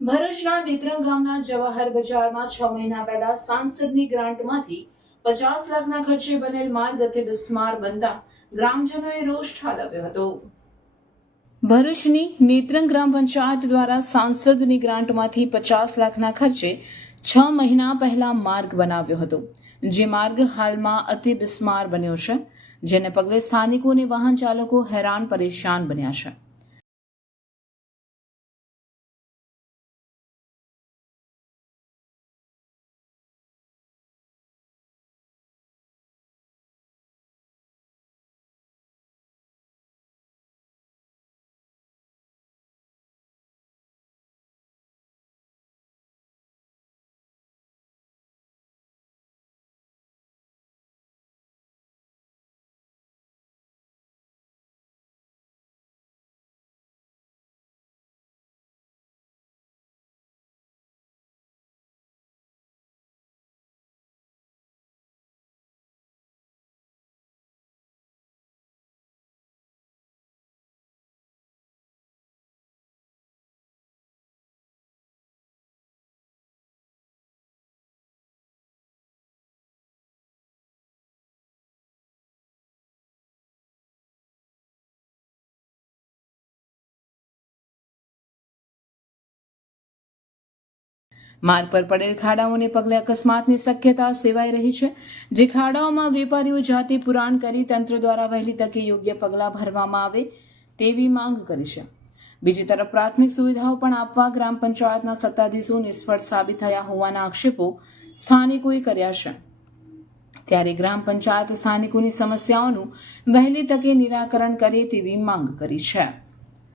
ભરૂચના નેત્રંગ ગામના જવાહર બજારમાં છ મહિના પહેલા સાંસદની ગ્રાન્ટમાંથી પચાસ લાખના ખર્ચે બનેલ માર્ગ અતિ બિસ્માર બનતા ગ્રામજનોએ રોષ ઠાલવ્યો હતો. ભરૂચની નેત્રંગ ગ્રામ પંચાયત દ્વારા સાંસદની ગ્રાન્ટમાંથી પચાસ લાખના ખર્ચે છ મહિના પહેલા માર્ગ બનાવ્યો હતો, જે માર્ગ હાલમાં અતિ બિસ્માર બન્યો છે, જેને પગલે સ્થાનિકો અને વાહન ચાલકો હેરાન પરેશાન બન્યા છે. માર્ગ પર પડેલ ખાડાઓને પગલે અકસ્માતની શક્યતા સેવાઈ રહી છે. જે ખાડાઓમાં વેપારીઓ જાતે પુરાણ કરી તંત્ર દ્વારા વહેલી તકે યોગ્ય પગલાં ભરવામાં આવે તેવી માંગ કરી છે. બીજી તરફ પ્રાથમિક સુવિધાઓ પણ આપવા ગ્રામ પંચાયતના સત્તાધીશો નિષ્ફળ સાબિત થયા હોવાના આક્ષેપો સ્થાનિકોએ કર્યા છે. ત્યારે ગ્રામ પંચાયત સ્થાનિકોની સમસ્યાઓનું વહેલી તકે નિરાકરણ કરે તેવી માંગ કરી છે.